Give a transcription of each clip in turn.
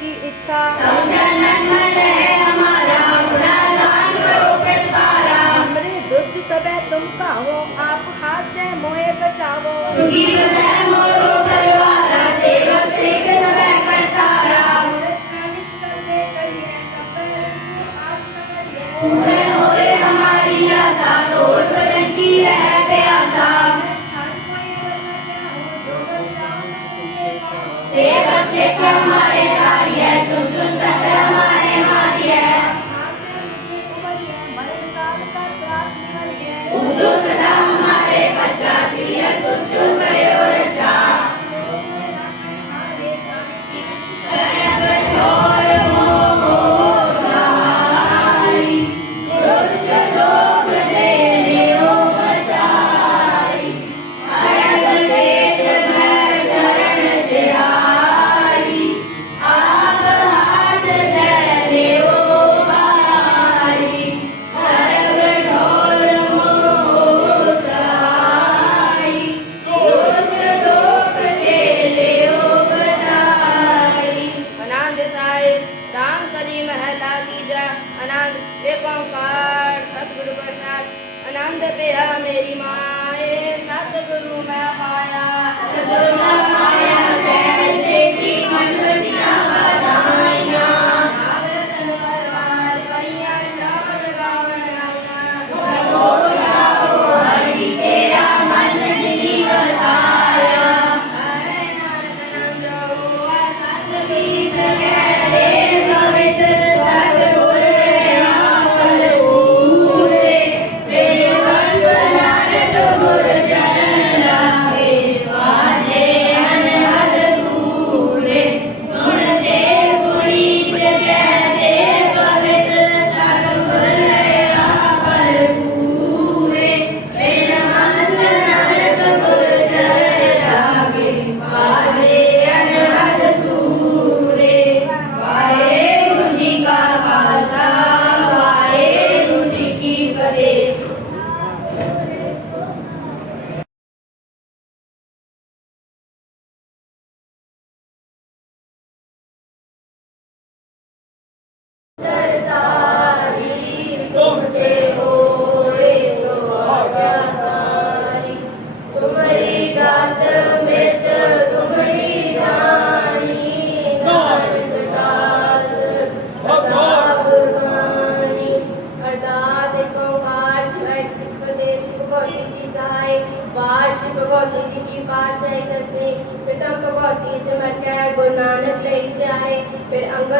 ہمارا میرے دوست سب تم کھاؤ آپ ہاتھ بچاؤ ہماری یاد آپ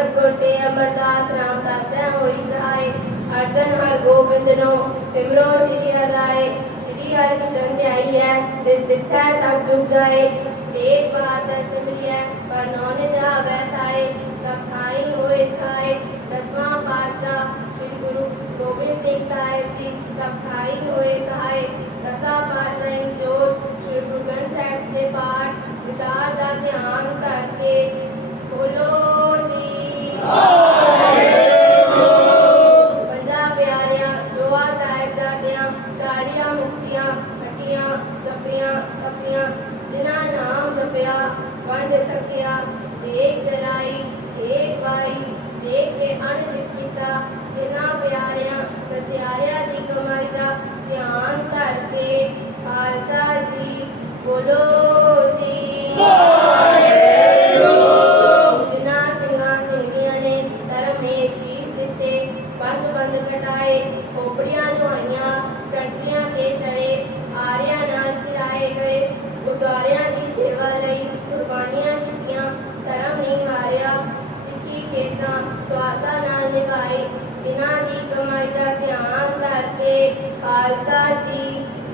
भगत कोटे अमरदास रामदास है हो ही सहाय अर्जन हर गोविंद नो सिमरो श्री हर आए श्री हर की आई है दिस दिखता है सब जुग जाए एक बात है सिमरिया पर नौ जा बैठाए सब खाई हो ही सहाय दसवां पाशा श्री गुरु गोविंद सिंह साहेब जी सब खाई हो ही सहाय दसवां पाशा इन जो श्री गुरु ग्रंथ साहेब के पाठ विदार दान के करके बोलो बंद बंद कटाए खोपड़ियां धोईया चटड़ियां के चले आर्या नाल चिराए गए गुरुद्वारिया की सेवा लई कुर्बानियां कितिया धर्म नहीं मारिया सिखी खेता सुहासा नाल निभाए दिना की कमाई का ध्यान करके खालसा जी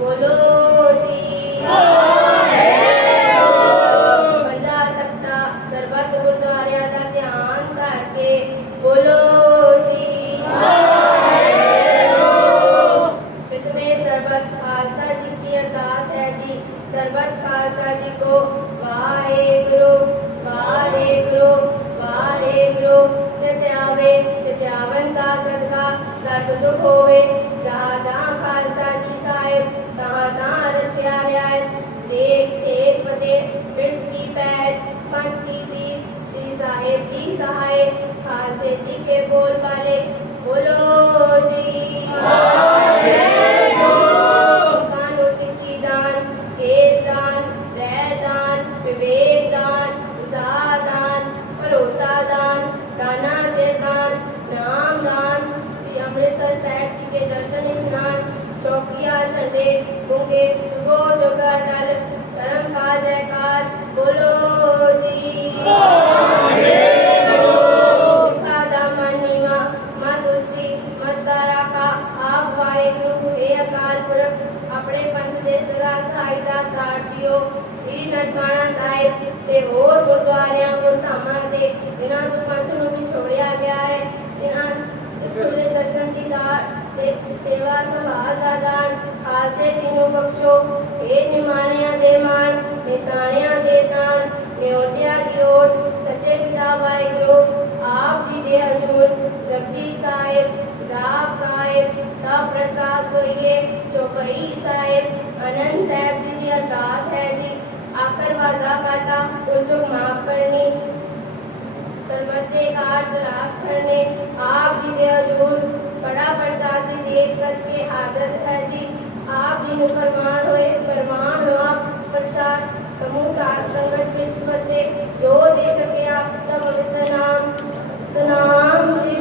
बोलो जी बंदा तख्ता सरबत गुरुद्वारिया का ध्यान करके बोलो ਤੇ ਹੋਰ ਗੁਰਦੁਆਰਿਆਂ ਨੂੰ ਧਾਮਾਂ ਦੇ ਇਹਨਾਂ ਨੂੰ ਪੰਥ ਨੂੰ ਵੀ ਛੋੜਿਆ ਗਿਆ ਹੈ ਇਹਨਾਂ ਦੇ ਦਰਸ਼ਨ ਦੀ ਦਾਤ ਤੇ ਸੇਵਾ ਸੰਭਾਲ ਦਾ ਦਾਨ ਆਜੇ ਤੀਨੋਂ ਬਖਸ਼ੋ ਇਹ ਨਿਮਾਣਿਆਂ ਦੇ ਮਾਣ ਤੇ ਤਾਣਿਆਂ ਦੇ ਤਾਣ ਤੇ ਓਟਿਆ ਦੀ ਓਟ ਸੱਚੇ ਪਿਤਾ ਵਾਹਿਗੁਰੂ ਆਪ ਜੀ ਦੇ ਹਜ਼ੂਰ ਜਪਜੀ ਸਾਹਿਬ ਜਾਪ ਸਾਹਿਬ ਤਾਂ ਪ੍ਰਸਾਦ ਸੋਈਏ ਚੋਪਈ ਸਾਹਿਬ ਅਨੰਦ ਸਾਹਿਬ ਜੀ ਦੀ ਅਰਦਾਸ ਹੈ वादा करता कुछ माफ करने सरबते कार तलाश करने आप जी के हजूर बड़ा प्रसाद जी देख सच के आदत है जी आप जी प्रमाण हो प्रमाण हो प्रसाद समूह सात संगत जो दे सके आप तब तो नाम नाम श्री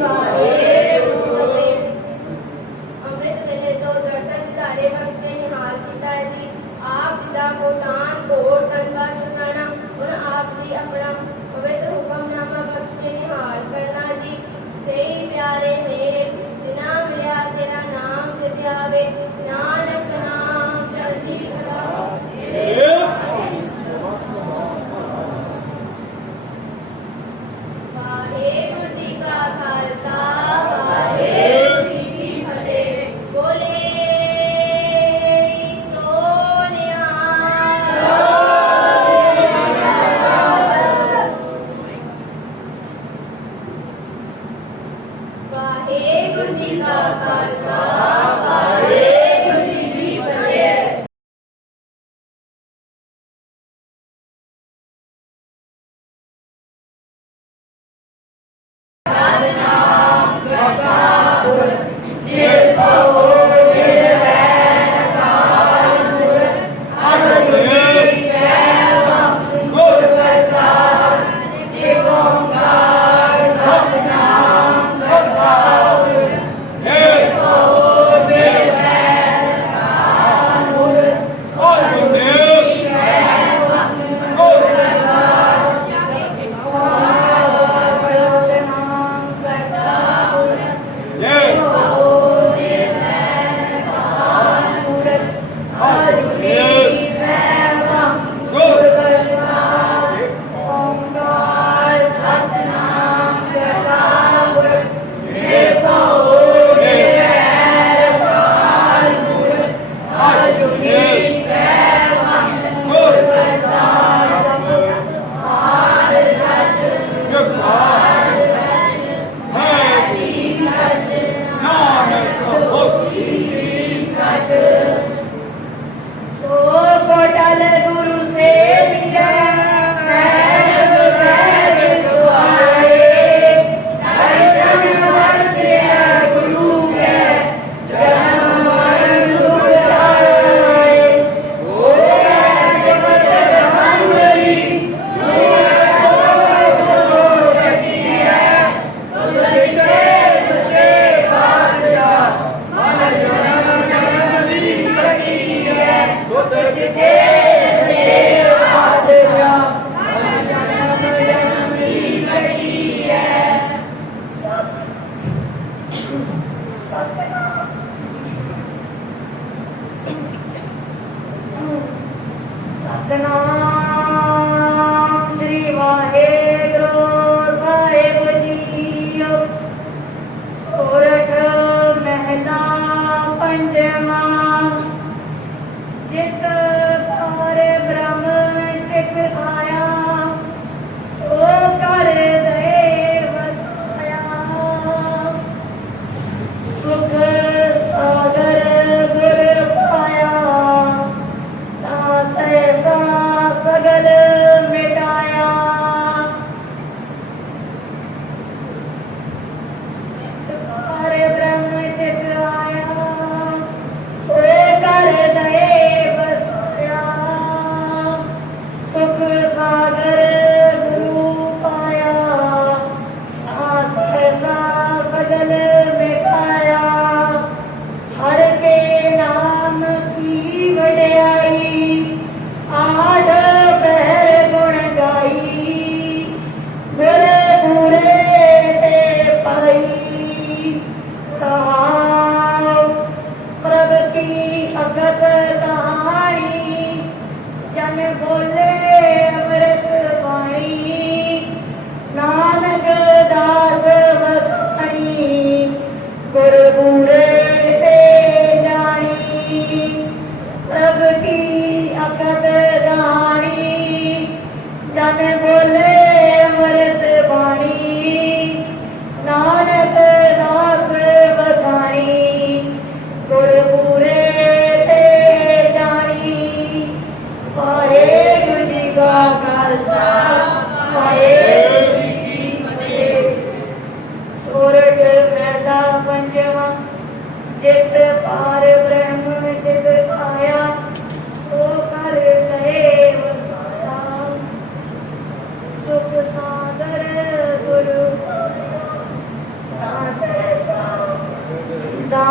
favor. Oh.